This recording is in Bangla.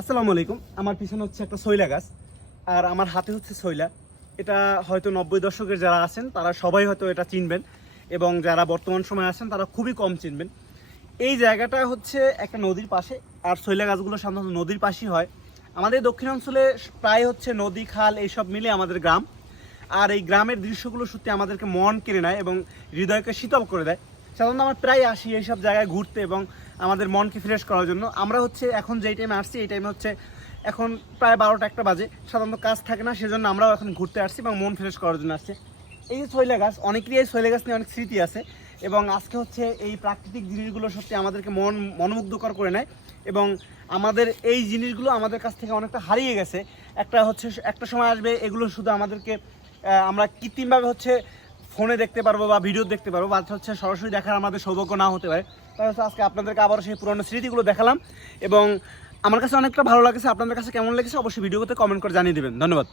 আসসালামু আলাইকুম। আমার পিছনে হচ্ছে একটা শৈলা গাছ, আর আমার হাতে হচ্ছে শৈলা। এটা হয়তো নব্বই দশকের যারা আছেন, তারা সবাই হয়তো এটা চিনবেন, এবং যারা বর্তমান সময়ে আছেন, তারা খুবই কম চিনবেন। এই জায়গাটা হচ্ছে একটা নদীর পাশে, আর শৈলা গাছগুলো সাধারণত নদীর পাশেই হয়। আমাদের দক্ষিণাঞ্চলে প্রায় হচ্ছে নদী, খাল, এইসব মিলে আমাদের গ্রাম। আর এই গ্রামের দৃশ্যগুলো সত্যি আমাদেরকে মন কেড়ে নেয় এবং হৃদয়কে শীতল করে দেয়। সাধারণত আমরা প্রায় আসি এইসব জায়গায় ঘুরতে এবং আমাদের মনকে ফ্রেশ করার জন্য। আমরা হচ্ছে এখন যেই টাইমে আসছি, এই টাইমে হচ্ছে এখন প্রায় বারোটা একটা বাজে। সাধারণত কাজ থাকে না, সেজন্য আমরাও এখন ঘুরতে আসছি এবং মন ফ্রেশ করার জন্য আসছি। এই যে শৈলা গাছ, অনেকেরই এই শৈলা গাছ নিয়ে অনেক স্মৃতি আছে এবং আজকে হচ্ছে এই প্রাকৃতিক জিনিসগুলো সত্যি আমাদেরকে মন, মনোমুগ্ধকর করে নেয় এবং আমাদের এই জিনিসগুলো আমাদের কাছ থেকে অনেকটা হারিয়ে গেছে। একটা হচ্ছে, একটা সময় আসবে এগুলো শুধু আমাদেরকে আমরা কৃত্রিমভাবে হচ্ছে ফোনে দেখতে পারব বা ভিডিও দেখতে পারব, বা হচ্ছে সরাসরি দেখার আমাদের সৌভাগ্য না হতে পারে। তাহলে আজকে আপনাদেরকে আবারও সেই পুরনো স্মৃতিগুলো দেখালাম এবং আমার কাছে অনেকটা ভালো লাগছে। আপনাদের কাছে কেমন লেগেছে অবশ্যই ভিডিওতে কমেন্ট করে জানিয়ে দেবেন। ধন্যবাদ।